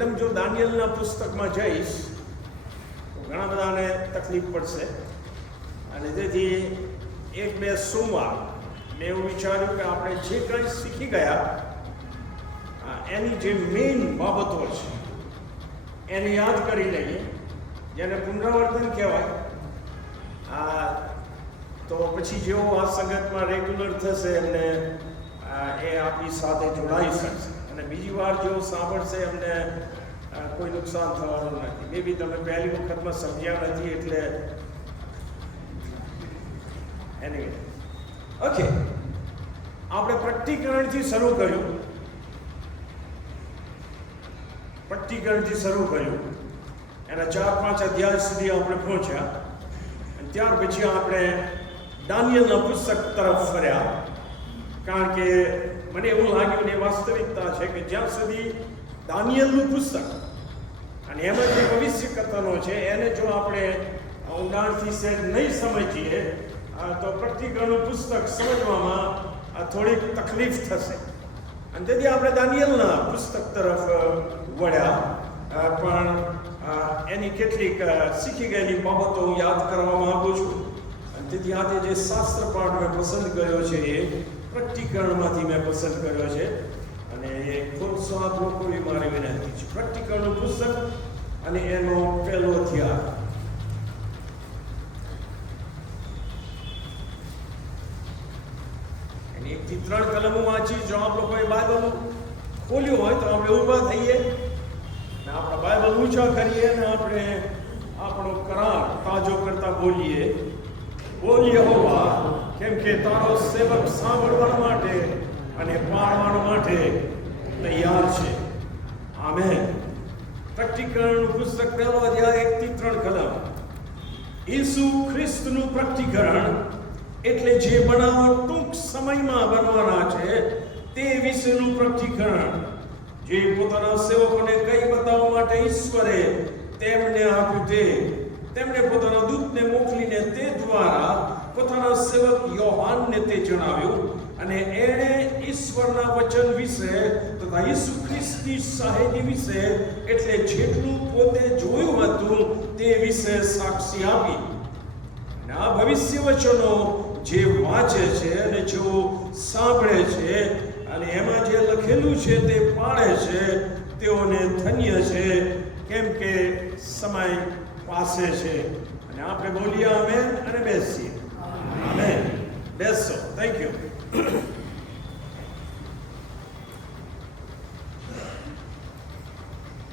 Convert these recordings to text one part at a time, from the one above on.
એકદમ જો દાનિયેલના પુસ્તકમાં જઈશ તો ઘણા બધાને તકલીફ પડશે, અને તેથી એક બે સોમવાર મેં એવું વિચાર્યું કે આપણે જે કંઈ શીખી ગયા એની જે મેઇન બાબતો છે એને યાદ કરી લઈએ, જેને પુનરાવર્તન કહેવાય. તો પછી જેઓ આ સંગતમાં રેગ્યુલર થશે એમને એ આપણી સાથે જોડાઈ શકશે, અને બીજી વાર જેઓ સાંભળશે એમને કોઈ નુકસાન થવાનું નથી. મે બી તમે પહેલી વખતમાં સમજ્યા નથી એટલે એની ઓકે. આપણે પ્રકટીકરણથી શરૂ કર્યું, એના 4-5 અધ્યાય સુધી આપણે પહોંચ્યા, અને ત્યાર પછી આપણે દાનિયેલના પુસ્તક તરફ ફર્યા, કારણ કે મને એવું લાગ્યું ને વાસ્તવિકતા છે કે જ્યાં સુધી દાનિયેલનું પુસ્તક અને એમાં જે ભવિષ્ય કથનો છે એને જો આપણે ઊંડાણથી સેજ નહીં સમજીએ તો પ્રકટીકરણનું પુસ્તક સમજવામાં થોડીક તકલીફ થશે, અને તેથી આપણે દાનિયેલના પુસ્તક તરફ વળ્યા. પણ એની કેટલીક શીખી ગયેલી બાબતો હું યાદ કરવા માંગુ છું, અને તેથી આજે જે શાસ્ત્ર પાઠ મેં પસંદ કર્યો છે એ પ્રકટીકરણમાંથી મેં પસંદ કર્યો છે, અને એ ખુરશો આપ લોકોની મારી વિનંતી છે. પ્રકટીકરણનું પુસ્તક અને એનો પહેલો અધ્યાય. એની 1 થી 3 કલમો વાંચી. જો આપ લોકોએ બાઇબલ ખોલ્યું હોય તો આપણે ઊભા થઈએ ને આપણે બાઇબલ ઊંચા કરીએ ને આપણે આપણો કરાર તાજો કરતા બોલીએ, બોલ યહોવા, કેમ કે તારો સેવક સાંભળવા માટે અને પાળવા માટે તૈયાર છે. આમેન. પ્રકટીકરણનું પુસ્તક પહેલો અધ્યાય 1 થી 3 કલમ. ઈસુ ખ્રિસ્તનું પ્રકટીકરણ એટલે જે બનાવો ટૂંક સમયમાં બનવાના છે તે વિશેનું પ્રકટીકરણ, જે પોતાના સેવકોને કઈ બતાવવા માટે ઈશ્વરે તેમને આપ્યું, તેમણે પોતાના દૂતને મોકલીને તે દ્વારા પોતાના સેવક યોહાનને તે જણાવ્યું, અને એણે ઈશ્વરના વચન વિશે તથા ઈસુ ખ્રિસ્તની સાહેબી વિશે, એટલે જેટલું પોતે જોયું હતું તે વિશે સાક્ષી આપી. અને આ ભવિષ્ય વચનો જે વાંચે છે અને જેઓ સાંભળે છે અને એમાં જે લખેલું છે તે પાળે છે તેઓને ધન્ય છે, કેમ કે સમય પાસે છે. અને આપણે બોલીએ આમેન અને બેસીએ. આમેન. બેસો. Thank you.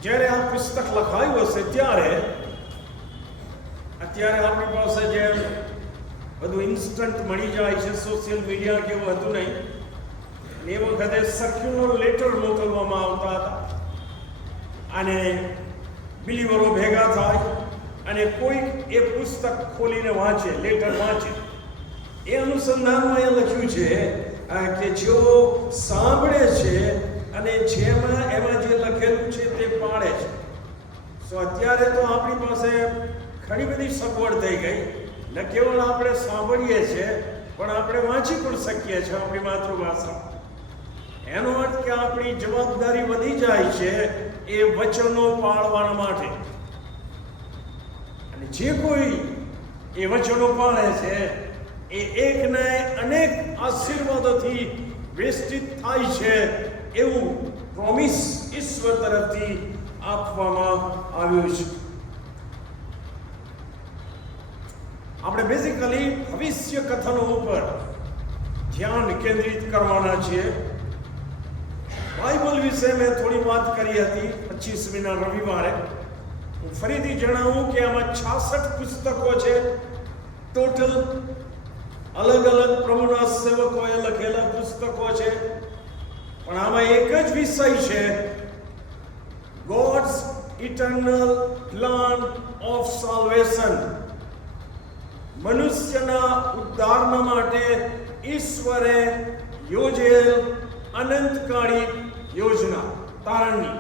જ્યારે આ પુસ્તક લખાયું હશે ત્યારે અત્યારે આપણી પાસે જે બધું ઇન્સ્ટન્ટ મળી જાય છે, સોશિયલ મીડિયા કેવું હતું નહીં, એ વખતે સર્ક્યુલર લેટર મોકલવામાં આવતા હતા, અને બિલીવરો ભેગા થાય અને કોઈક એ પુસ્તક ખોલીને વાંચે, લેટર વાંચે. એ અનુસંધાનમાં એ લખ્યું છે કે જેઓ સાંભળે છે અને એમાં જે લખેલું છે તે પાળે છે. તો અત્યારે તો આપણી પાસે ઘણી બધી સગવડ થઈ ગઈ, ન કેવળ આપણે સાંભળીએ છીએ પણ આપણે વાંચી પણ શકીએ છીએ આપણી માતૃભાષા. એનો અર્થ કે આપણી જવાબદારી વધી જાય છે એ વચનો પાળવા માટે, અને જે કોઈ એ વચનો પાળે છે એ એકને અનેક આશીર્વાદોથી વેષ્ટિત થાય છે એવું પ્રોમિસ ઈશ્વર તરફથી આપવામાં આવ્યું છે. આપણે બેઝિકલી ભવિષ્ય કથનો ઉપર ધ્યાન કેન્દ્રિત કરવાના છીએ. બાઇબલ વિશે મેં થોડી વાત કરી હતી 25મીના રવિવારે. હું ફરીથી જણાવું કે આમાં 66 પુસ્તકો છે ટોટલ. અલગ અલગ પ્રભુના સેવકોએ લખેલા પુસ્તકો છે, પણ આમાં એક જ વિષય છે, gods eternal plan of salvation. મનુષ્યના ઉદ્ધાર માટે ઈશ્વરે યોજેલ અનંતકાળી યોજના તારણની.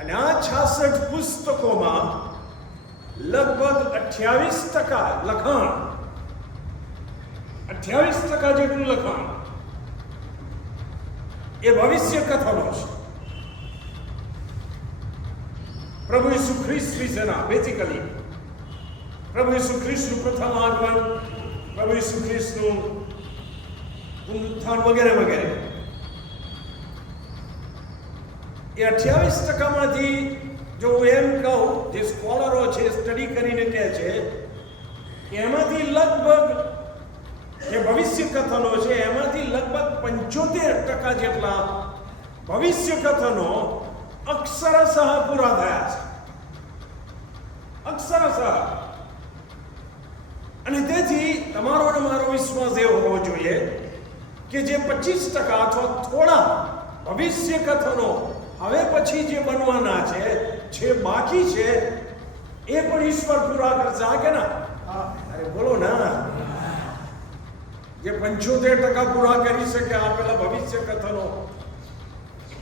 અને આ 66 પુસ્તકોમાં લગભગ 28% લખાણ, 28% જેટલું લખાણ એ ભવિષ્ય કથનો છે. પ્રભુ ઈસુ ખ્રિસ્ત વિશેના બેઝિકલી પ્રભુ ઈસુ ખ્રિસ્તનું પ્રથમ આગમન, પ્રભુ ઈસુ ખ્રિસ્તનું પુનરુત્થાન વગેરે વગેરે. એ 28%માંથી જો હું એમ કહું, જે સ્કોલરો છે સ્ટડી કરીને કહે છે કે એમાંથી લગભગ જે ભવિષ્ય કથનો છે એમાંથી લગભગ 75% જેટલા ભવિષ્ય કથનો અક્ષરશઃ પૂરા થયા છે. અક્ષરશઃ. અને તેથી તમારો અને મારો વિશ્વાસ એવો હોવો જોઈએ કે જે 25% અથવા થોડા ભવિષ્ય કથનો હવે પછી જે બનવાના છે, જે બાકી છે, એ પણ ઈશ્વર પૂરા કરશે. આ કે ના? અરે બોલો ના. જે 75% પૂરા કરી શકે આપેલા ભવિષ્ય કથનો,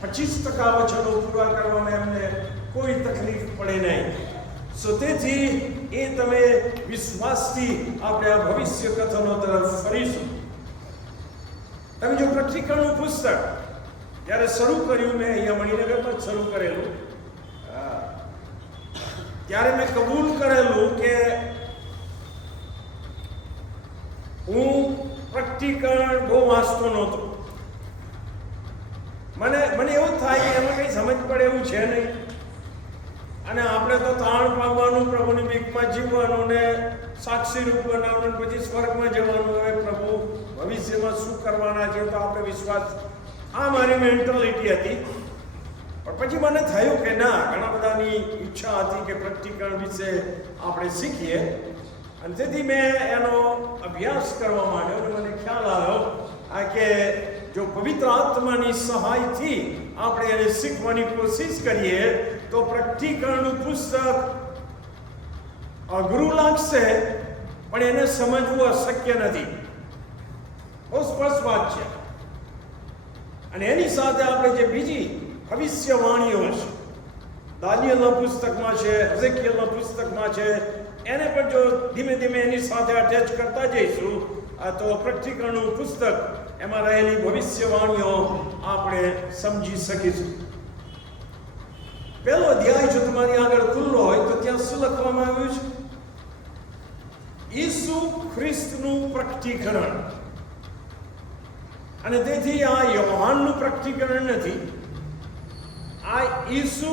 25% વચનો પૂરા કરવામાં એમને કોઈ તકલીફ પડે નહીં. તેથી એ તમે વિશ્વાસથી આપણે આ ભવિષ્ય કથનો તરફ ફરીશું. તમે જો પ્રકટીકરણનું પુસ્તક જ્યારે શરૂ કર્યું, મેં અહીંયા મણિનગરમાં જ શરૂ કરેલું, ત્યારે મેં કબૂલ કરેલું કે હું પ્રકટીકરણ બહુ વાંચતો નહોતો. મને એવું થાય કે એમાં કંઈ સમજ પડે એવું છે નહીં, અને આપણે તો તાણ પામવાનું, પ્રભુની બીકમાં જીવવાનું ને સાક્ષી રૂપ બનાવવાનું, પછી સ્વર્ગમાં જવાનું. હવે પ્રભુ ભવિષ્યમાં શું કરવાના છે તો આપણે વિશ્વાસ, આ મારી મેન્ટાલિટી હતી. પણ પછી મને થયું કે ના, ઘણા બધાની ઈચ્છા હતી કે પ્રકટીકરણ વિશે આપણે શીખીએ, અને તેથી મેં એનો અભ્યાસ કરવા માંડ્યો. અને મને ખ્યાલ આવ્યો કે જો પવિત્ર આત્માની સહાયથી આપણે એને શીખવાની કોશિશ કરીએ તો પ્રકટીકરણનું પુસ્તક અઘરું લાગશે, પણ એને સમજવું અશક્ય નથી. બહુ સ્પષ્ટ વાત છે. અને એની સાથે આપણે જે બીજી ભવિષ્યવાણીઓ છે, દાનિયેલના પુસ્તકમાં છે, એઝેકિયલના પુસ્તકમાં છે, એને પણ જો ધીમે ધીમે એની સાથે અટેચ કરતા જઈશું તો પ્રકટીકરણનું પુસ્તક, એમાં રહેલી ભવિષ્યવાણીઓ આપણે સમજી શકીશું. પહેલો અધ્યાય જો તમારી આગળ ખુલ્લો હોય તો ત્યાં શું લખવામાં આવ્યું છે? ઈસુ ખ્રિસ્તનું પ્રકટીકરણ. અને તેથી આ યોહાનનું પ્રકટીકરણ નથી, આ ઈસુ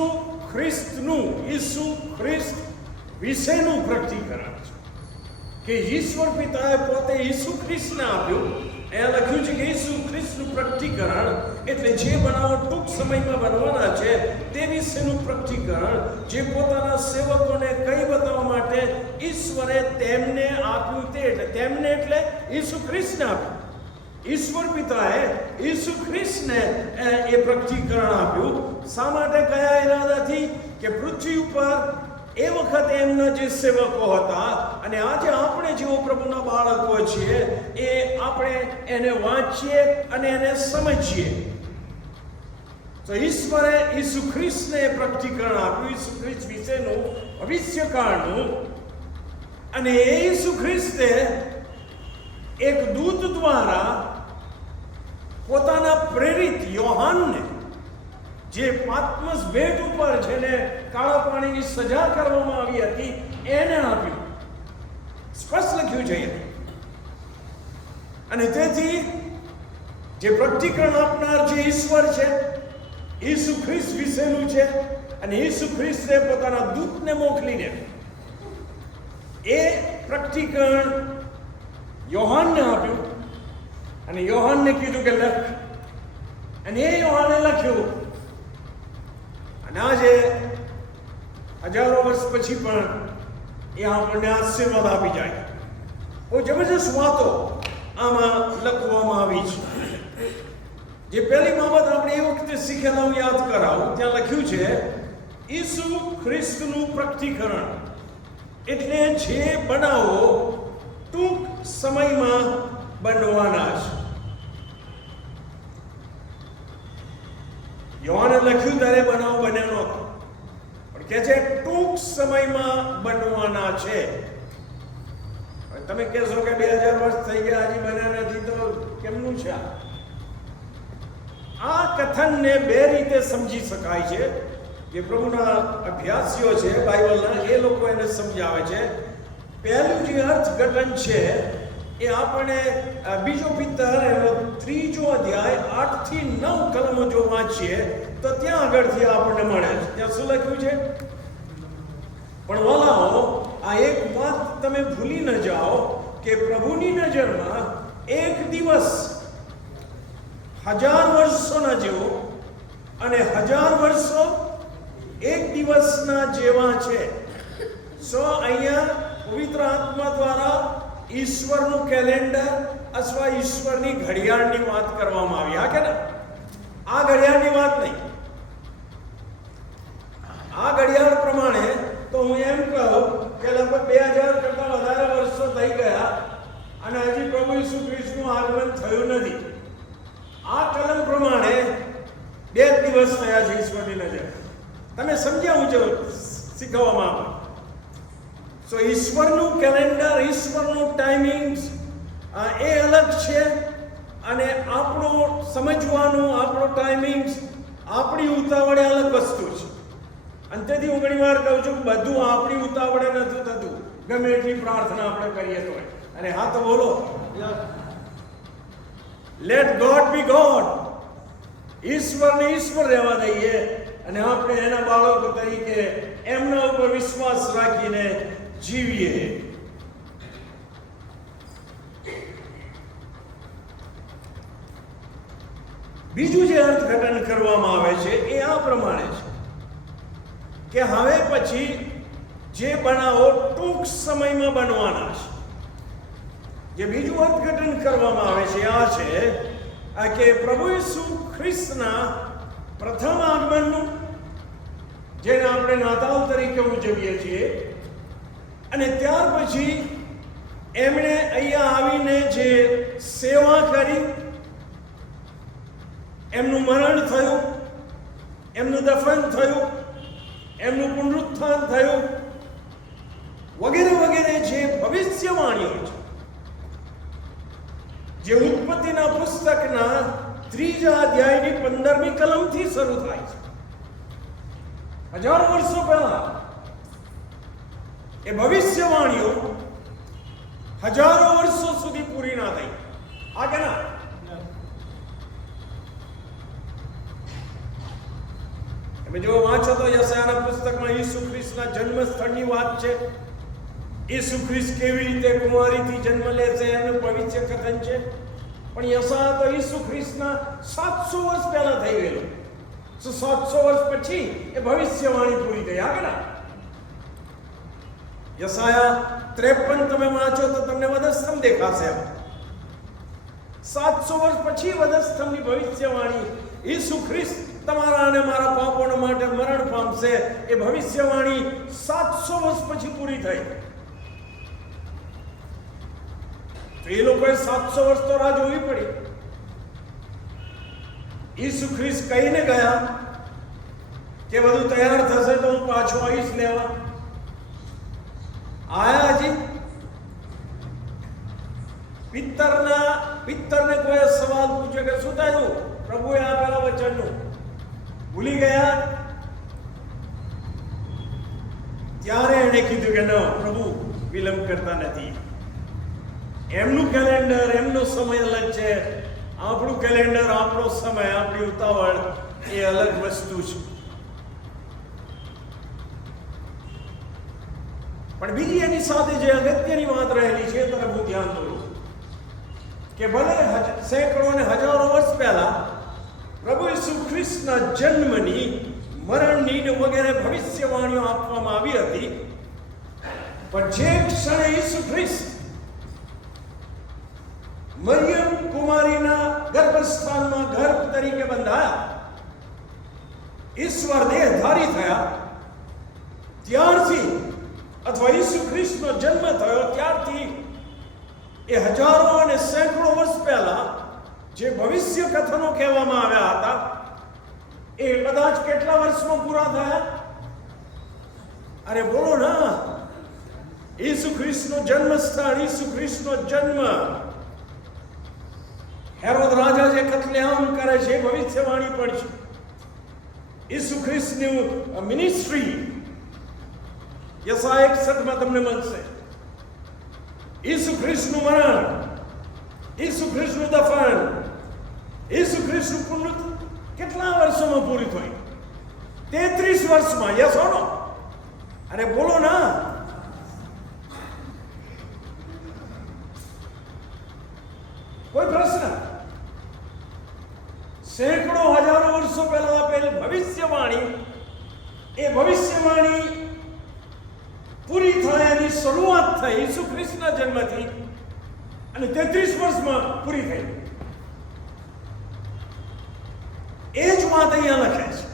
ખ્રિસ્ત વિશેનું પ્રકટીકરણ છે કે ઈશ્વર પિતાએ પોતે ઈસુ ખ્રિસ્તને આપ્યું. અહીંયા લખ્યું છે કે ઈસુ ખ્રિસ્તનું પ્રકટીકરણ એટલે જે બનાવો ટૂંક સમયમાં બનવાના છે તે વિશેનું પ્રકટીકરણ, જે પોતાના સેવકોને કઈ બતાવવા માટે ઈશ્વરે તેમને આપ્યું તે. એટલે તેમને એટલે ઈસુ ખ્રિસ્તને આપ્યું. ઈશ્વર પિતાએ ઈસુ ખ્રિસ્તને એ પ્રકટીકરણ આપ્યું. શા માટે? કયા ઈરાદાથી? કે પૃથ્વી ઉપર એ વખતે એમના જે સેવકો હતા, અને આજે આપણે જેઓ પ્રભુના બાળકો છીએ, એ આપણે એને વાંચીએ અને એને સમજીએ. તો ઈશ્વરે ઈસુ ખ્રિસ્તને પ્રકટીકરણ આપ્યું, ઈસુ ખ્રિસ્ત વિશેનું ભવિષ્યકાળનું. અને એ ઈસુ ખ્રિસ્તે એક દૂત દ્વારા પોતાના પ્રેરિત યોહાનને, જે પાત્મસ ભેટ ઉપર જેને કાળા પાણીની સજા કરવામાં આવી હતી, એને આપ્યું. સ્પષ્ટ લખ્યું છે. અને તેથી જે પ્રકટીકરણ આપનાર જે ઈશ્વર છે, ઈસુ ખ્રિસ્ત વિશેનું છે. અને ઈસુ ખ્રિસ્તે પોતાના દૂતને મોકલીને એ પ્રકટીકરણ યોહાનને આપ્યું. અને યોહાનને કીધું કે લખ. અને એ યોહાને લખ્યું. અને આજે હજારો વર્ષ પછી પણ એ આપણને આશીર્વાદ આપી જાય. બહુ જબરજસ્ત વાતો આમાં લખવામાં આવી છે. જે પહેલી બાબત આપણે એ વખતે શીખેલા હું યાદ કરાવું. ત્યાં લખ્યું છે ઈસુ ખ્રિસ્તનું પ્રકટીકરણ એટલે જે બનાવો ટૂંક સમયમાં બનવાના છે. યોહાને લખ્યું ત્યારે બનાવ બન્યો નહોતો, પણ કે છે ટૂંક સમયમાં બનવાના છે. તમે કહેશો કે 2000 વર્ષ થઈ ગયા હજી બન્યા નથી, તો કેમનું છે? આ કથનને બે રીતે સમજી શકાય છે. જે પ્રભુના અભ્યાસીઓ છે બાઇબલના, એ લોકો એને સમજાવે છે. પહેલું જે અર્થઘટન છે એ આપણે બીજો પિત્તર એનો 3 અધ્યાય 8 થી 9 કલમો જો વાંચીએ તો ત્યાં આગળથી આપણને મળે છે. ત્યાં શું લખ્યું છે? પણ વાલાઓ, આ એક વાત તમે ભૂલી ન જાઓ કે પ્રભુની નજરમાં એક દિવસ 1000 વર્ષોના જેવો અને 1000 વર્ષો એક દિવસના જેવા છે. અહીંયા પવિત્ર આત્મા દ્વારા ઈશ્વરનું કેલેન્ડર અથવા ઈશ્વરની ઘડિયાળની વાત કરવામાં આવી. હા કે ના? આ ઘડિયાળની વાત નહીં. આ ઘડિયાળ પ્રમાણે તો હું એમ કહું કે લગભગ 2000 કરતા વધારે વર્ષો થઈ ગયા અને હજી પ્રભુ ઈસુ ખ્રિસ્તનું આગમન થયું નથી. આ કલમ પ્રમાણે 2 દિવસ થયા છે ઈશ્વરની નજર. તમે સમજ્યા હું જો શીખવવામાં આવે. સો ઈશ્વરનું કેલેન્ડર, ઈશ્વરનું ટાઈમિંગ્સ એ અલગ છે અને આપણો સમજવાનું, આપણો ટાઈમિંગ્સ, આપણી ઉતાવળે અલગ વસ્તુ છે. અને તેથી હું ઘણી વાર કહું છું બધું આપણી ઉતાવળે નથી થતું, ગમે એટલી પ્રાર્થના આપણે કરીએ તો. અને હા તો બોલો, લેટ ગોડ બી ગોડ. ઈશ્વરને ઈશ્વર રહેવા દઈએ અને આપણે એના બાળકો તરીકે એમના ઉપર વિશ્વાસ રાખીને જીવીએ. બીજું જે અર્થઘટન કરવામાં આવે છે એ આ પ્રમાણે છે કે હવે પછી જે બનાવો ટૂંક સમયમાં બનવાના છે. જે બીજું અર્થઘટન કરવામાં આવે છે આ છે કે પ્રભુ ઈસુ ખ્રિસ્તના પ્રથમ આગમનનું, જેને આપણે નાતાલ તરીકે ઉજવીએ છીએ, અને ત્યાર પછી એમણે અહીંયા આવીને જે સેવા કરી, એમનું મરણ થયું, એમનું દફન થયું, એમનું પુનરુત્થાન થયું, વગેરે વગેરે જે ભવિષ્યવાણીઓ છે, જે ઉત્પત્તિના પુસ્તકના 3 અધ્યાયની 15મી કલમથી શરૂ થાય છે. 1000 વર્ષો પહેલા એ ભવિષ્યવાણીઓ હજારો વર્ષો સુધી પૂરી ના થઈ. આ કે ના? તમે જો વાંચો તો યશાયાના પુસ્તકમાં ઈસુ ખ્રિસ્તના જન્મ સ્થળની વાત છે. ઈસુ ખ્રિસ્ત કેવી રીતે કુંવારીથી જન્મ લે છે એનું ભવિષ્ય કથન છે. પણ યશાયા તો ઈસુ ખ્રિસ્તના 700 વર્ષ પહેલા થઈ ગયેલું. 700 વર્ષ પછી એ ભવિષ્યવાણી પૂરી થઈ. આ કે ના? યશાયા 53 તમે વાંચો તો તમને વધસ્તંભ દેખાશે. 700 વર્ષ પછી વધસ્તંભની ભવિષ્યવાણી, ઈસુ ખ્રિસ્ત તમારા અને મારા પાપોના માટે મરણ પામશે, એ ભવિષ્યવાણી 700 વર્ષ પછી પૂરી થઈ. તો એ લોકોએ 700 વર્ષ તો રાહ જોવી પડી. ઈસુ ખ્રિસ્ત કહીને ગયા કે બધું તૈયાર થશે તો હું પાછો આવીશ લેવા. આયા હજી? પિત્તરને કોઈ સવાલ પૂછ્યો કે શું થયું પ્રભુએ આપેલા વચનનું? ભૂલી ગયા? ત્યારે એણે કીધું કે ન, પ્રભુ વિલંબ કરતા નથી. એમનું કેલેન્ડર, એમનો સમય અલગ છે. આપણું કેલેન્ડર, આપણો સમય, આપણી ઉતાવળ એ અલગ વસ્તુ છે. પણ બીજી એની સાથે જે અગત્યની વાત રહેલી છે તરફ હું ધ્યાન દોરું કે ભલે સેંકડો અને હજારો વર્ષ પહેલા પ્રભુ ઈસુ ખ્રિસ્તના જન્મની, મરણની વગેરે ભવિષ્યવાણીઓ આપવામાં આવી હતી, પણ જે ક્ષણે ઈસુ ખ્રિસ્ત મરિયમ કુમારીના ગર્ભસ્થાનમાં ગર્ભ તરીકે બંધાયા, ઈશ્વર દેહધારી થયા, ત્યારથી અથવા ઈસુ ખ્રિસ્તનો જન્મ થયો ત્યારથી એ હજારો અને સેંકડો વર્ષ પહેલા જે ભવિષ્ય કથનો કહેવામાં આવ્યા હતા એ કદાચ કેટલા વર્ષમાં પૂરા થયા? અરે બોલો ના! ઈસુ ખ્રિસ્તનું જન્મ સ્થળ, ઈસુ ખ્રિસ્તનો જન્મ હેરોદ રાજા જે કત્લેઆમ કરે છે એ ભવિષ્યવાણી પણ છે. ઈસુ ખ્રિસ્તની મિનિસ્ટ્રી યસાયા 61 તમને મળશે. ઈસુ ખ્રિસ્તનું મરણ, ઈસુ ખ્રિસ્તનું દફન, ઈસુ ખ્રિસ્તનું પુનરુત્થાન કેટલા વર્ષોમાં પૂરી થઈ? 33 વર્ષમાં. યસ ઓર નો? અરે બોલો ના. કોઈ પ્રશ્ન? સેંકડો હજારો વર્ષો પહેલા આપેલી ભવિષ્યવાણી, એ ભવિષ્યવાણી પૂરી થયાની શરૂઆત થઈ ઈસુ ખ્રિસ્તના જન્મથી અને 33 વર્ષમાં પૂરી થઈ. એ જ વાત અહીંયા લખે છે.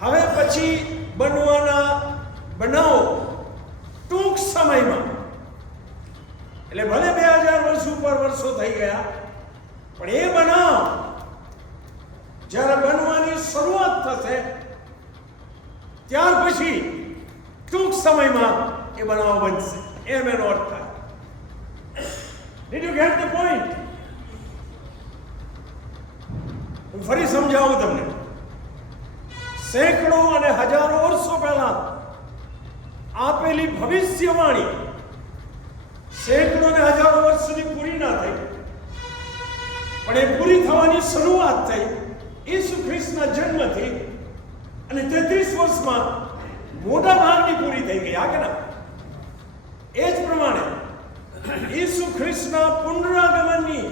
હવે પછી બનવાના બનાવો ટૂંક સમયમાં, એટલે ભલે 2000 વર્ષ ઉપર વર્ષો થઈ ગયા, પણ એ બનાવ જ્યારે બનવાની શરૂઆત થશે ત્યાર પછી ટૂંક સમયમાં એ બનાવ બનશે. એમ એનો અર્થ થાય. Did you get the point? હું ફરી સમજાવું તમને. સેંકડો અને હજારો વર્ષો પહેલા આપેલી ભવિષ્યવાણી સેંકડો અને હજારો વર્ષ સુધી પૂરી ના થઈ, પણ એ પૂરી થવાની શરૂઆત થઈ ઈસુ ખ્રિસ્તના જન્મથી અને 33 વર્ષમાં મોટા ભાગની પૂરી થઈ ગઈ. આ કે ના? એ જ પ્રમાણે ઈસુ ખ્રિસ્તના પુનરાગમનની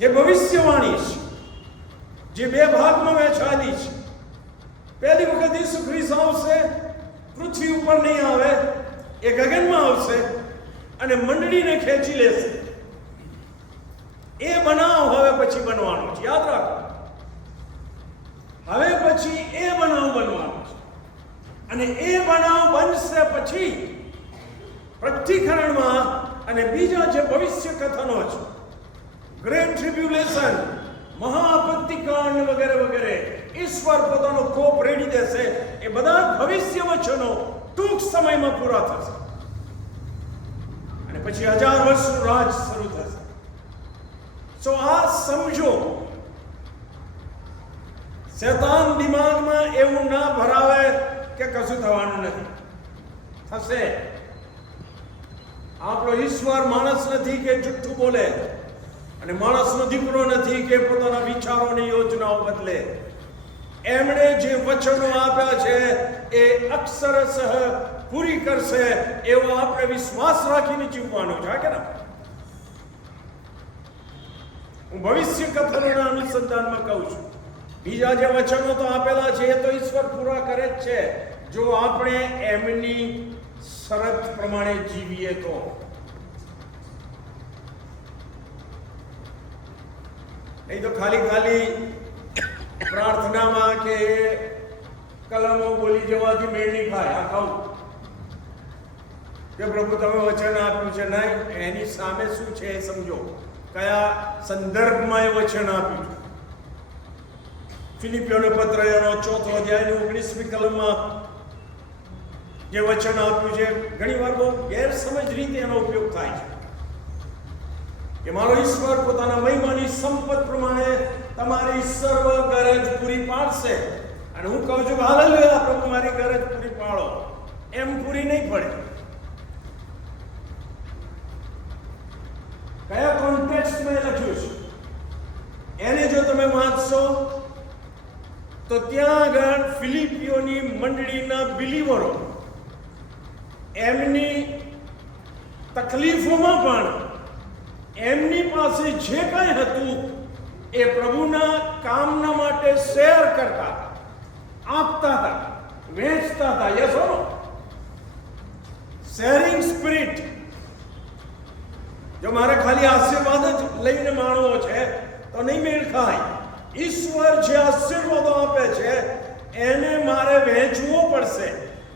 જે ભવિષ્યવાણી છે, જે બે ભાગમાં વહેંચાયેલી છે. પહેલી વખત ઈસુ ખ્રિસ્ત આવશે, પૃથ્વી ઉપર નહીં આવે, એ ગગનમાં આવશે અને મંડળીને ખેંચી લેશે. એ બનાવ હવે પછી બનવાનો છે. યાદ રાખો, હવે પછી એ બનાવ બનવાનો છે. અને એ બનાવ બનશે પછી પ્રતિકરણમાં અને બીજા જે ભવિષ્ય કથનો છે, ગ્રેટ ટ્રિબ્યુલેશન, મહાપત્તિકાંડ વગેરે વગેરે, ઈશ્વર પોતાનો કોપ રેડી દેશે. એ બધા ભવિષ્ય વચનો ટૂંક સમયમાં પૂરા થશે અને પછી 1000 વર્ષનું રાજ શરૂ થશે. સો આ સમજો. શૈતાન દિમાગમાં એવું ના ભરાવે કે કશું થવાનું નથી. થશે. આપણો ઈશ્વર માણસ નથી કે જુઠ્ઠું બોલે, અને માણસનો દીકરો નથી કે પોતાના વિચારોની યોજનાઓ બદલે. એમણે જે વચનો આપ્યા છે એ અક્ષરશઃ પૂરી કરશે, એવો આપણે વિશ્વાસ રાખીને જીવવાનો છે. કે ના? હું ભવિષ્ય કથનોના અનુસંધાનમાં કહું છું. બીજા જે વચનો તો આપેલા છે એ તો ઈશ્વર પૂરા કરે જ છે, જો આપણે એમની શરત પ્રમાણે જીવીએ તો. નહીં તો ખાલી ખાલી પ્રાર્થનામાં કે કલમો બોલી જવાથી મેળ નહીં ખાય. આ કહું કે પ્રભુ તમે વચન આપ્યું છે, નહીં, એની સામે શું છે એ સમજો. કયા સંદર્ભમાં એ વચન આપ્યું છે. ફિલિપિયોનો પત્ર એનો 4 અધ્યાયની 19મી કલમમાં જે વચન આપ્યું છે, ઘણી વાર બહુ ગેરસમજ રીતે એનો ઉપયોગ થાય છે કે મારો ઈશ્વર પોતાના મહિમાની સંપત પ્રમાણે તમારી સર્વ ગરજ પૂરી પાડશે. અને હું કહું છું હાલેલુયા, પ્રભુ મારી ગરજ પૂરી પાડો. એમ પૂરી નહીં પડે. કયા કોન્ટેક્સ્ટમાં લખ્યું છે એને જો તમે વાંચશો તો ત્યાં આગળ ફિલિપિયોની મંડળીના બિલીવરો એમની તકલીફોમાં પણ એમની પાસે જે કંઈ હતું એ પ્રભુના કામના માટે શેર કરતા, આપતા હતા, વેચતા હતા. Yes or no? Sharing spirit. જો મારે ખાલી આશીર્વાદ જ લઈને માણવો છે તો નહીં મેળ ખાય. ઈશ્વર જે આશીર્વાદો આપે છે એને મારે વહેંચવો પડશે.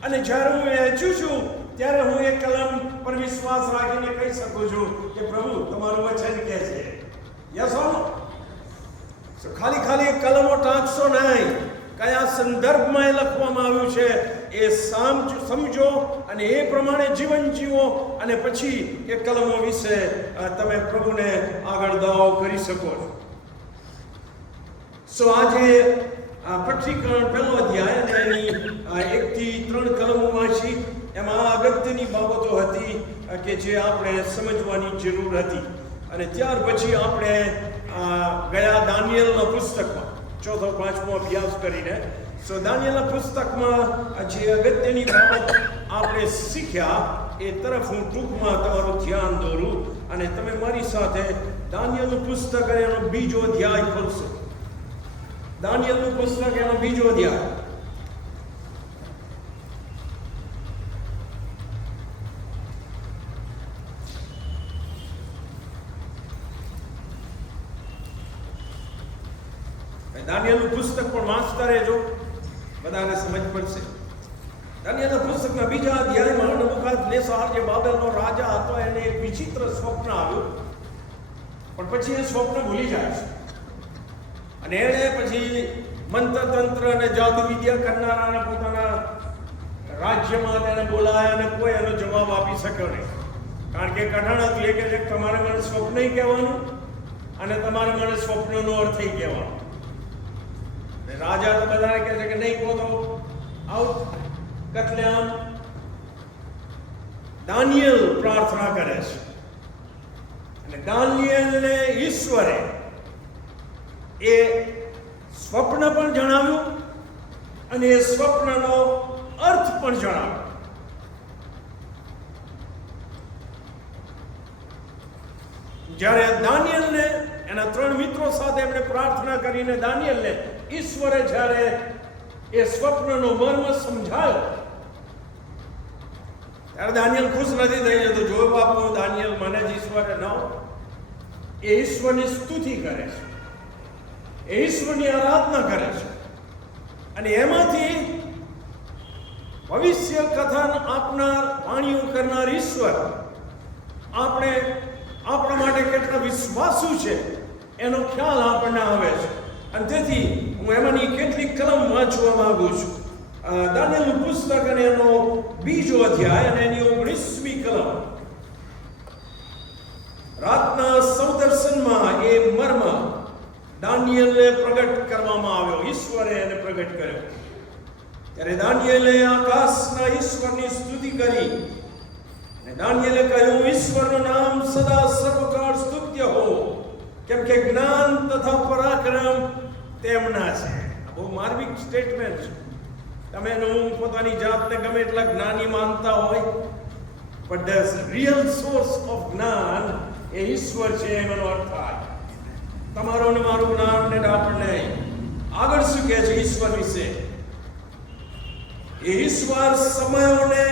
અને જ્યારે હું વહેંચું છું ત્યારે હું એ કલમ પર વિશ્વાસ રાખીને કહી શકું છું કે પ્રભુ તમારું વચન કહે છે. યસ ઓર નો? ખાલી ખાલી કલમો ટાંકશો નહીં. કયા સંદર્ભમાં એ લખવામાં આવ્યું છે એ સમજો અને એ પ્રમાણે જીવન જીવો અને પછી એ કલમો વિશે તમે પ્રભુને આગળ દાવો કરી શકો છો. સો આજે પત્રિકરણ પહેલો અધ્યાય અને એની 1 થી 3 કલમો વાંચી. એમાં અગત્યની બાબતો હતી કે જે આપણે સમજવાની જરૂર હતી. અને ત્યાર પછી આપણે ગયા દાનિયેલના પુસ્તકમાં 4થો 5મો અભ્યાસ કરીને. સો દાનિયેલના પુસ્તકમાં જે અગત્યની બાબત આપણે શીખ્યા એ તરફ હું ટૂંકમાં તમારું ધ્યાન દોરું અને તમે મારી સાથે દાનિયેલનું પુસ્તક અને એનો બીજો અધ્યાય ખોલશો. દાનિયેલનું પુસ્તક એનો બીજો અધ્યાય. દાનિયેલનું પુસ્તક પણ વાંચતા રહેજો, બધાને સમજ પડશે. દાનિયેલના પુસ્તકના બીજા અધ્યાયમાં નબુકદનેસર જે બાબેલનો રાજા હતો એને એક વિચિત્ર સ્વપ્ન આવ્યું, પણ પછી એ સ્વપ્ન ભૂલી જાય છે અને એણે પછી મંત્ર તંત્ર અને જાદુ વિદ્યા કરનારાને પોતાના રાજ્યમાં તેને બોલાયા અને કોઈ એનો જવાબ આપી શક્યો નહીં. કારણ કે કઠણ હતું. એ કહે છે તમારે મને સ્વપ્ન કહેવાનું અને તમારે મને સ્વપ્નનો અર્થ કહેવાનો. રાજા તો બધાને કહે છે કે નહીં કહો તો આઉટ કતલેઆમ. દાનિયેલ પ્રાર્થના કરે છે અને દાનિયેલને ઈશ્વરે એ સ્વપ્ન પણ જણાવ્યું અને એ સ્વપ્નનો અર્થ પણ જણાવ્યો. જ્યારે દાનિયેલને એના 3 મિત્રો સાથે એમણે પ્રાર્થના કરીને દાનિયેલને ઈશ્વરે જ્યારે એ સ્વપ્નનો મર્મ સમજાયો ત્યારે દાનિયેલ ખુશ નથી થઈ જતો. જો બાપુ દાનિયેલ મને જ ઈશ્વરે ન, એ ઈશ્વરની સ્તુતિ કરે છે, એ ઈશ્વરની આરાધના કરે છે અને એમાંથી ભવિષ્ય કથન આપનાર, વાણીઓ કરનાર ઈશ્વર આપણા માટે કેટલા વિશ્વાસુ છે એનો ખ્યાલ આપણને આવે છે. અને તેથી હું એમાંની કેટલીક કલમ વાંચવા માંગુ છું. દાનિયેલનું પુસ્તક અને એનો બીજો અધ્યાય અને એની 19મી કલમ. રાતના સૌદર્શનમાં એ મર્મ દાનિયેલને પ્રગટ કરવામાં આવ્યો. ઈશ્વરે એને પ્રગટ કર્યો. ત્યારે દાનિયેલે આકાશના ઈશ્વરની સ્તુતિ કરી અને દાનિયેલે કહ્યું, ઈશ્વરનું નામ સદા સર્વકાળ સ્તુત્ય હો, કેમ કે જ્ઞાન તથા પરાક્રમ તેમના છે. બહુ માર્મિક સ્ટેટમેન્ટ છે. તમે હું પોતાની જાતને ગમે એટલા જ્ઞાની માનતા હોય, but the real source of જ્ઞાન એ ઈશ્વર છે એનો અર્થ થાય. તમારું ને મારું જ્ઞાન ને આપણને આગળ શું કહે છે ઈશ્વર વિશે? એ ઈશ્વર સમયોને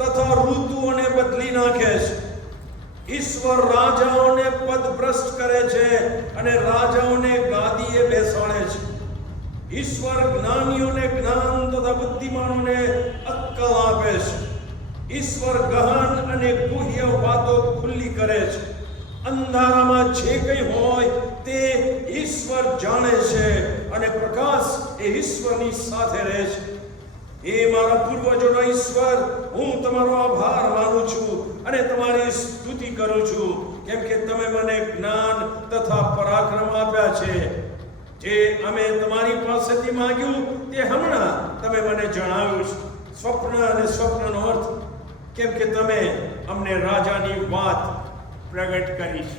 તથા ઋતુઓને બદલી નાખે છે. ઈશ્વર રાજાઓને પદભ્રષ્ટ કરે છે અને રાજાઓને ગાદીએ બેસાડે છે. ઈશ્વર જ્ઞાનીઓને જ્ઞાન તથા બુદ્ધિમાનોને અક્કલ આપે છે. ઈશ્વર ગહન અને ગુહ્ય વાતો ખુલ્લી કરે છે. અંધારામાં જે કંઈ હોય તે ઈશ્વર જાણે છે અને પ્રકાશ એ ઈશ્વરની સાથે રહે છે. હે મારા પૂર્વજોના ઈશ્વર, હું તમારો આભાર માનું છું અને તમારી સ્તુતિ કરું છું, કેમ કે તમે મને જ્ઞાન તથા પરાક્રમ આપ્યા છે. જે અમે તમારી પાસેથી માંગ્યું તે હમણાં તમે મને જણાવ્યું છે. સ્વપ્ન અને સ્વપ્નનો અર્થ, કેમ કે તમે અમને રાજાની વાત પ્રગટ કરી છે.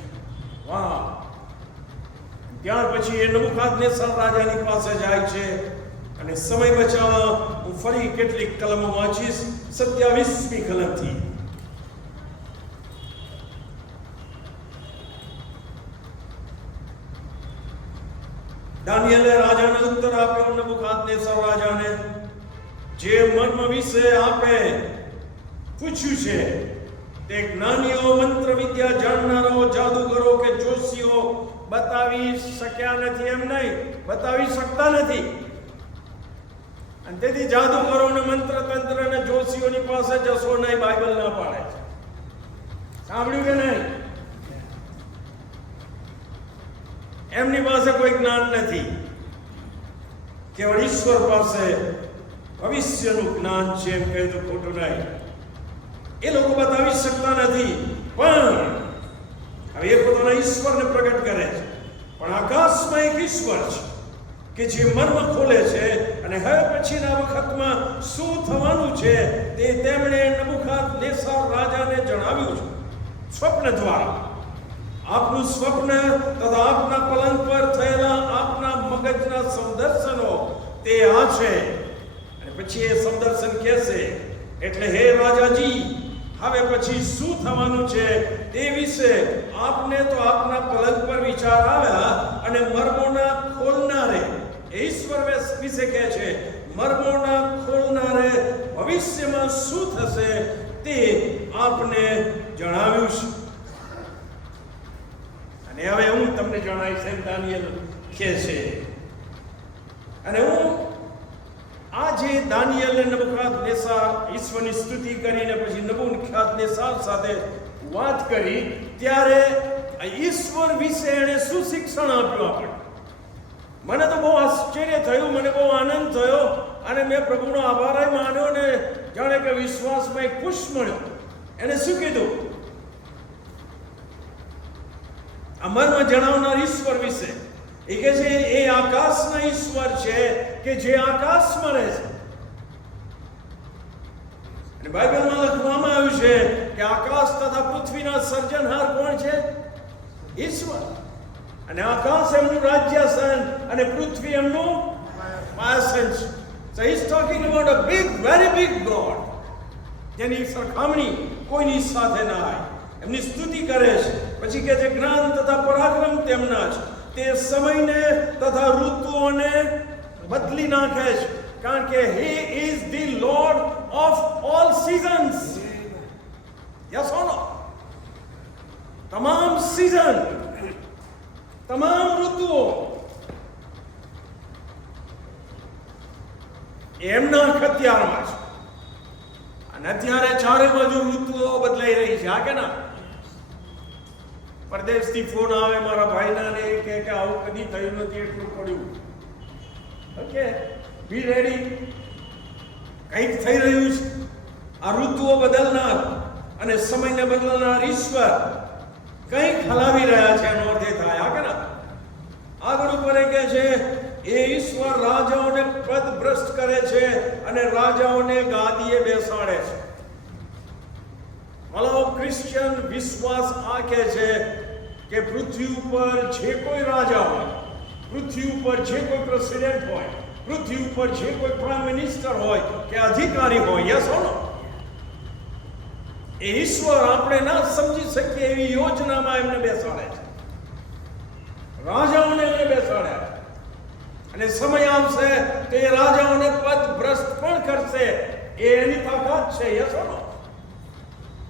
વાહ! ત્યાર પછી એ નબુકદનેસર રાજાની પાસે જાય છે અને સમય બચાવવા હું ફરી કેટલીક કલમો વાંચીશ. 27મી કલમથી. દાનિયેલે રાજાને ઉત્તર આપ્યો, નબુકદનેસર રાજાને જે મર્મ વિશે આપણે પૂછ્યું છે તે જ્ઞાનીઓ, મંત્ર વિદ્યા જાણનારાઓ, જાદુગરો કે જોશીઓ બતાવી શક્યા નથી. એમ નહીં, બતાવી શકતા નથી. અને તેથી જાદુગરો ને મંત્ર તંત્ર અને જોશીઓની પાસે જશો નહીં, બાઇબલ ના પાડે છે. સાંભળ્યું કે નહીં? એમની પાસે કોઈ જ્ઞાન નથી. કેવળ ઈશ્વર પાસે ભવિષ્યનું જ્ઞાન છે એમ કહે તો ખોટું નહીં. એ લોકો બતાવી શકતા નથી, પણ હવે એ પોતાના ઈશ્વરને પ્રગટ કરે છે. પણ આકાશમાં એક ઈશ્વર છે કે જે મર્મ ખોલે છે અને હવે પછીના વખતમાં શું થવાનું છે તે તેમણે નબુકદનેસર રાજાને જણાવ્યું છે સ્વપ્ન દ્વારા. આપનું સ્વપ્ન તથા આપના પલંગ પર થયેલા આપના મગજના સમદર્શનો તે આ છે. અને પછી એ સમદર્શન કહેશે, એટલે હે રાજાજી, હવે પછી શું થવાનું છે તે વિશે આપને તો આપના પલંગ પર વિચાર આવ્યા, અને મર્મોના ખોલનારે ઈશ્વર વિશે કહે છે, મર્મોના ખોલનારે ભવિષ્યમાં શું થશે તે આપને જણાવ્યું છે. અને હવે હું તમને જણાવીશ એમ દાનિયેલ કહે છે. અને હું આ જે દાનિયેલ અને નબુકદનેસર ઈશ્વરની સ્તુતિ કરીને પછી નબુકદનેસર સાથે વાત કરી, ત્યારે ઈશ્વર વિશે એણે શું શિક્ષણ આપ્યું આપણે. મને તો બહુ આશ્ચર્ય થયું, મને બહુ આનંદ થયો, અને મેં પ્રભુનો આભાર માન્યો ને જાણે કે વિશ્વાસમાં એક પુશ મળ્યો. એને શું કીધું? અમરમાં જણાવનાર ઈશ્વર વિશે એ કહે છે એ આકાશના ઈશ્વર છે કે જે આકાશમાં રહે છે. અને બાઇબલમાં લખવામાં આવ્યું છે કે આકાશ તથા પૃથ્વીના સર્જનહાર કોણ છે? ઈશ્વર. અને આકાશ એમનું રાજ્યાસન અને પૃથ્વી એમનું પાયાસન છે. So he's talking about a big, very big God, જેની સરખામણી કોઈની સાથે ના હોય. એમની સ્તુતિ કરે છે. પછી કહે છે જ્ઞાન તથા પરાક્રમ તેમના છે, તે સમયને તથા ઋતુઓને બદલી નાખે છે, કારણ કે he is the Lord of all seasons. Yes or no? તમામ સીઝન, તમામ ઋતુઓ એમના અખત્યારમાં છે. અને અત્યારે ચારે બાજુ ઋતુઓ બદલાઈ રહી છે. હા કે ના? પરદેશથી ફોન આવે મારા ભાઈના ને કે આવું કદી થયું નથી, એટલું પડ્યું. ઓકે, બી રેડી. કંઈક થઈ રહ્યું છે. આ ઋતુઓ બદલનાર અને સમયને બદલનાર ઈશ્વર કંઈક હલાવી રહ્યા છે. એનો અર્થ એ થાય. હા કે ના? આગળ ઉપર એ કહે છે એ ઈશ્વર રાજાઓને પદભ્રષ્ટ કરે છે અને રાજાઓને ગાદીએ બેસાડે છે. મારો ક્રિશ્ચિયન વિશ્વાસ આ કહે છે કે પૃથ્વી ઉપર જે કોઈ રાજા હોય, પૃથ્વી ઉપર જે કોઈ પ્રેસિડેન્ટ હોય, પૃથ્વી ઉપર જે કોઈ પ્રાઇમ મિનિસ્ટર હોય કે અધિકારી હોય, યસ ઓર નો, એ ઈશ્વર આપણે ના સમજી શકીએ એવી યોજનામાં એમને બેસાડે છે. રાજાઓને એમને બેસાડ્યા. અને સમય આવશે તે રાજાઓને પદભ્રષ્ટ પણ કરશે. એ એની તાકાત છે. યસ ઓર નો?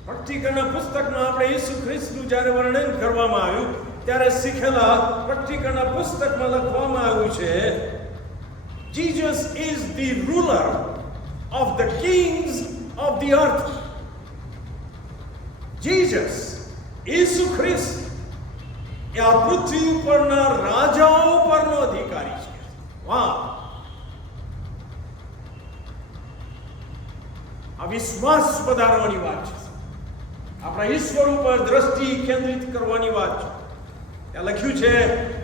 પ્રકટીકરણના પુસ્તકમાં આપણે ઈસુ ખ્રિસ્તનું જ્યારે વર્ણન કરવામાં આવ્યું ત્યારે શીખેલા પ્રકટીકરણના પુસ્તકમાં લખવામાં આવ્યું છે Jesus is the ruler of the kings of the earth. Jesus, ઈસુ ખ્રિસ્ત એ આ પૃથ્વી ઉપરના રાજાઓ પરનો અધિકારી છે. વાહ! આ વિશ્વાસ વધારવાની વાત છે. આપણા ઈશ્વર ઉપર દ્રષ્ટિ કેન્દ્રિત કરવાની વાત છે. ત્યાં લખ્યું છે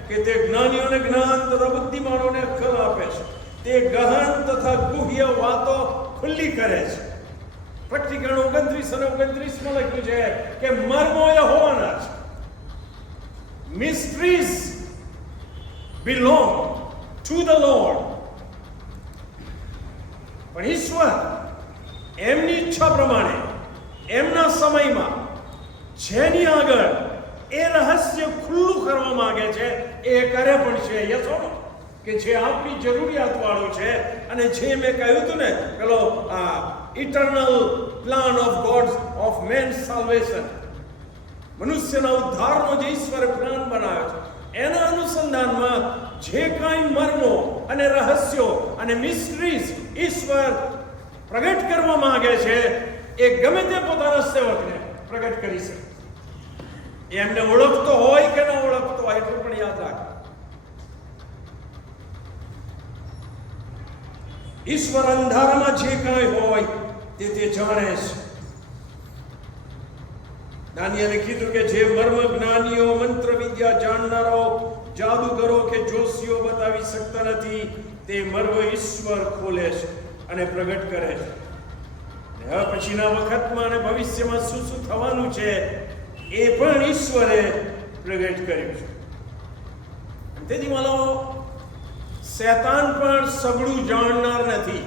કે તે જ્ઞાનીઓને જ્ઞાન તથા બુદ્ધિમાનોને અક્કલ આપે છે. તે ગહન તથા ગુહ્ય વાતો ખુલ્લી કરે છે. પ્રકટીકરણ 29 અને 29 માં લખ્યું છે કે મર્મો યહોવાના છે. Mysteries belong to the Lord. પણ ઈશ્વર એમની ઈચ્છા પ્રમાણે એમના સમયમાં જેની આગળ એ રહસ્ય ખુલ્લું કરવા માંગે છે એ કરે પણ છે. યસ ઓર નો? કે જે આપણી જરૂરિયાત વાળું છે. અને જે મેં કહ્યું હતું ને પેલો eternal plan of God of man salvation, મનુષ્યના ઉદ્ધારનો જે ઈશ્વરે પ્લાન બનાવ્યો છે, એના અનુસંધાનમાં જે કાંઈ મર્મો અને રહસ્યો અને મિસ્ટ્રીઝ ઈશ્વર પ્રગટ કરવા માંગે છે એ ગમે તે પોતાના સેવકને પ્રગટ કરી શકે. એમને ઓળખતો હોય કે ન ઓળખતો હોય એટલું પણ યાદ રાખો. ઈશ્વર અંધારામાં જે કાંઈ હોય તે જાણે છે. દાનિયેલે કીધું કે જે મર્મ જ્ઞાનીઓ, મંત્ર વિદ્યા જાણનારાઓ, જાદુગરો કે જોશીઓ બતાવી શકતા નથી, તે મર્મ ઈશ્વર ખોલે છે અને પ્રગટ કરે છે. હવે પછીના વખતમાં અને ભવિષ્યમાં શું શું થવાનું છે એ પણ ઈશ્વરે પ્રગટ કર્યું છે. તેથી માનો શૈતાન પણ સગળું જાણનાર નથી,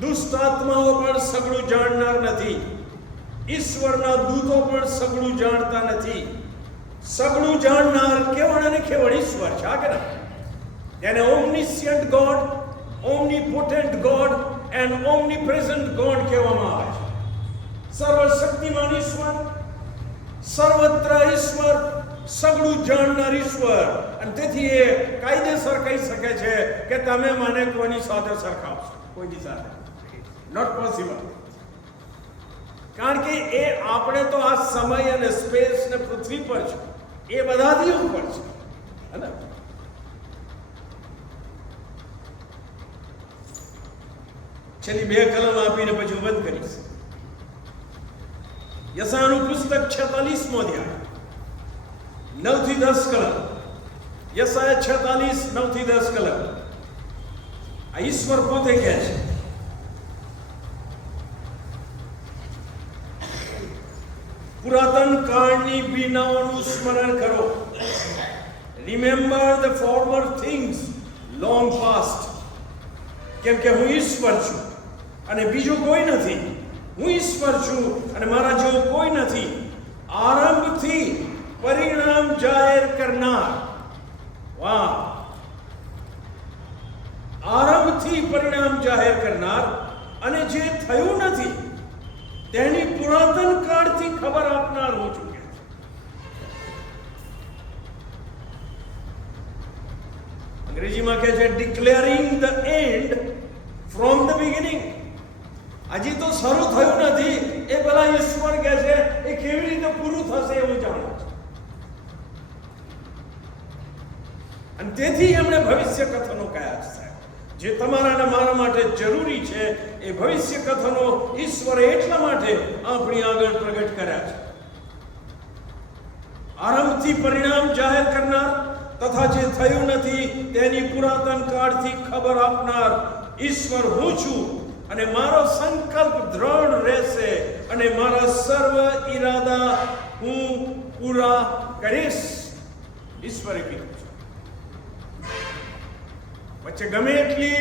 દુષ્ટ આત્માઓ પણ સગળું જાણનાર નથી, ઈશ્વરના દૂતો પણ સગળું જાણતા નથી. સગળું જાણનાર કેવળ અને કેવળ ઈશ્વર છે. આ કે ના, એને ઓમનિશિયન્ટ ગોડ, ઓમનીપોટેન્ટ ગોડ એન્ડ ઓમનીપ્રેઝન્ટ ગોડ કહેવામાં આવે છે. સર્વશક્તિમાન ઈશ્વર, સર્વત્ર ઈશ્વર, સગળું જાણનાર ઈશ્વર. અને તેથી એ કાયદેસર કહી શકે છે કે તમે મને કોઈની સાથે સરખાવશો, કોઈની સાથે નોટ પોસિબલ. કારણ કે એ આપણે તો આ સમય અને સ્પેસ ને પૃથ્વી પર છે, એ બધાથી ઉપર છે. છેલ્લી 2 કલમ આપીને પછી હું બંધ કરીશ. યશાયાનું પુસ્તક 46મો અધ્યાય 9 થી 10 કલમ. યશાયા 46 9 થી 10 કલમ. આ ઈશ્વર પોતે કહે છે, પુરાતન કાળની બીનાઓનું સ્મરણ કરો. Remember the former things long past. કેમ કે હું ઈશ્વર છું અને બીજું કોઈ નથી. હું ઈશ્વર છું અને મારા જેવું કોઈ નથી. આરંભથી પરિણામ જાહેર કરનાર. વાહ! આરંભથી પરિણામ જાહેર કરનાર અને જે થયું નથી તેની પુરાતન કાળથી ખબર આપનાર હું છું. અંગ્રેજીમાં કહે છે declaring the and from the beginning. હજી તો શરૂ થયું નથી, એ પેલા ઈશ્વર કહે છે એ કેવી રીતે પૂરું થશે એવું જાણો છે. અને તેથી એમણે ભવિષ્ય કથનો કયા છે, જે તમારા અને મારા માટે જરૂરી છે. એ ભવિષ્ય કથનો ઈશ્વરે એટલા માટે આપણી આગળ પ્રગટ કર્યા છે. આરંભથી પરિણામ જાહેર કરનાર તથા જે થયું નથી તેની પુરાતન કાળથી ખબર આપનાર ઈશ્વર હું છું. અને મારો સંકલ્પ દ્રઢ રહેશે અને મારા સર્વ ઈરાદા હું પૂરા કરીશ. ઈશ્વરે કીધું છે. વચ્ચે ગમે એટલી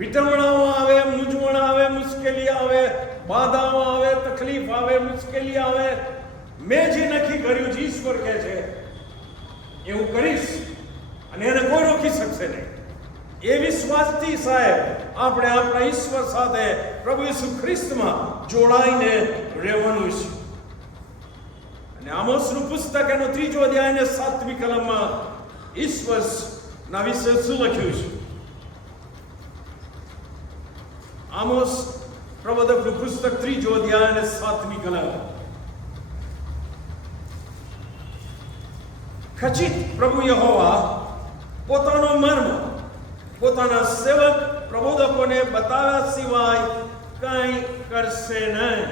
વિટમણાઓ આવે, મૂંઝવણ આવે, મુશ્કેલી આવે, બાધાઓ આવે, તકલીફ આવે, મુશ્કેલી આવે, મેં જે નક્કી કર્યું છે ઈશ્વર કહે છે એ હું કરીશ અને એને કોઈ રોકી શકશે નહીં. એ વિશ્વાસથી સાહેબ આપણે આપણા ઈશ્વર સાથે પ્રભુ ઈસુ ખ્રિસ્તમાં જોડાઈને રહેવાનું છે. અને આમોસનું પુસ્તક એનો 3જો અધ્યાય અને 7મી કલમમાં ઈશ્વરના વિશે શું લખ્યું છે? આમોસ પ્રબોધકનું પુસ્તક 3જો અધ્યાય અને 7મી કલમ. ખચિત પ્રભુ યહોવા પોતાનો મર્મ પોતાના સેવક પ્રબોધકોને બતાવ્યા સિવાય કંઈ કરશે નહીં.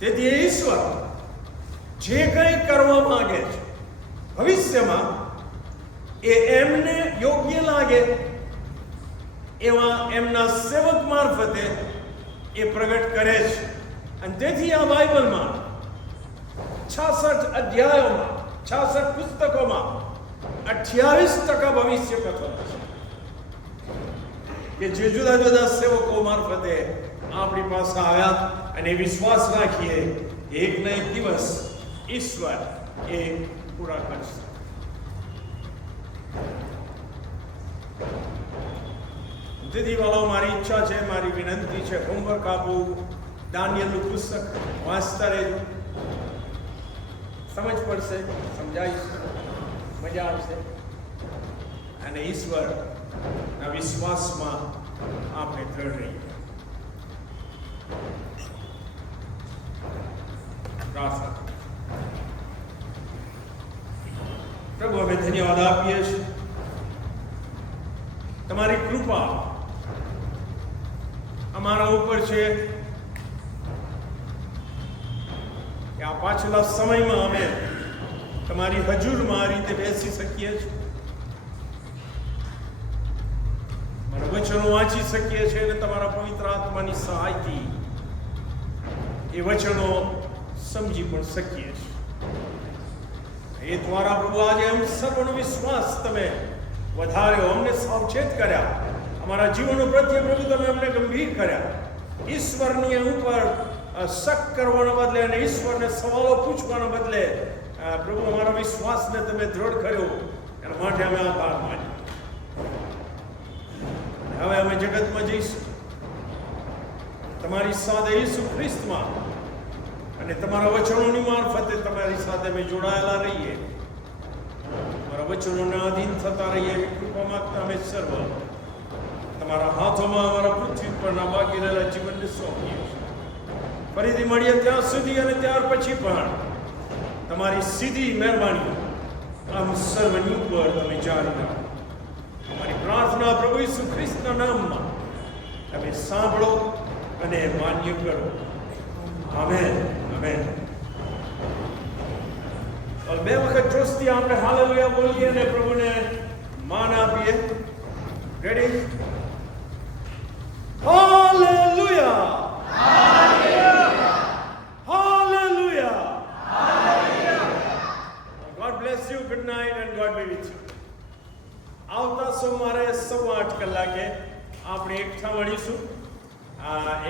તેથી ઈશ્વર જે કંઈ કરવા માંગે છે ભવિષ્યમાં એ એમને યોગ્ય લાગે એવા એમના સેવક મારફતે એ પ્રગટ કરે છે. અને તેથી આ બાઇબલમાં 66 અધ્યાયોમાં 66 પુસ્તકોમાં 28% ભવિષ્ય કથનો છે કે જે જુદા જુદા સેવકો મારફતે આપણી પાસે આવ્યા. અને વિશ્વાસ રાખીએ એક ને એક દિવસ ઈશ્વર એ પૂરા કરશે. તેથી વાળો મારી ઈચ્છા છે, મારી વિનંતી છે, હોમવર્ક આપું, દાનિયેલનું પુસ્તક વાંચતા રહેજો. સમજ પડશે, સમજાઈશ, મજા આવશે અને ઈશ્વરના વિશ્વાસમાં આપણે દ્રઢ રહીએ. પ્રાર્થના. પ્રભુ અમે ધન્યવાદ આપીએ છીએ તમારી કૃપા અમારા ઉપર છે કે આ પાછલા સમયમાં અમે તમારી હજુરમાં આ રીતે બેસી શકીએ છીએ, મારા વચનો વાંચી શકીએ છીએ અને તમારા પવિત્ર આત્માની સહાયથી એ વચનો સમજી પણ શકીએ છીએ. એ દ્વારા પ્રભુ આજે એમ સર્વનો વિશ્વાસ તમે વધાર્યો, અમને સાવચેત કર્યા, અમારા જીવનો પ્રત્યે પ્રભુ તમે અમને ગંભીર કર્યા. ઈશ્વરની ઉપર શક કરવાના બદલે અને ઈશ્વરને સવાલો પૂછવાના બદલે પ્રભુ અમારા વિશ્વાસને તમે દ્રઢ કર્યો, એના માટે અમે આભાર માન્યો. હવે અમે જગતમાં જઈશું તમારી સાથે ઈસુ ખ્રિસ્તમાં અને તમારા વચનોની મારફતે તમારી સાથે અમે જોડાયેલા રહીએ, તમારા વચનોને આધીન થતા રહીએ એવી કૃપા માંગતા અમે સર્વ તમારા હાથોમાં અમારા પૃથ્વી પરના બાકી રહેલા જીવનને સોંપીએ છીએ. ફરીથી મળીએ ત્યાં સુધી અને ત્યાર પછી પણ તમારી સીધી મહેરબાની આમ સર્વની ઉપર તમે જારી રાખો. અમારી પ્રાર્થના પ્રભુ ઈસુ ખ્રિસ્તના નામમાં તમે સાંભળો અને માન્ય કરો. આમેન. આમેન. બે વખત જોશથી આપણે હાલેલુયા બોલીએ અને પ્રભુને માન આપીએ. Ready? Hallelujah! Hallelujah! God bless you. Good night and God be with you. આવતા સોમવારે 8:15 કલાકે આપણે એકઠા મળીશું.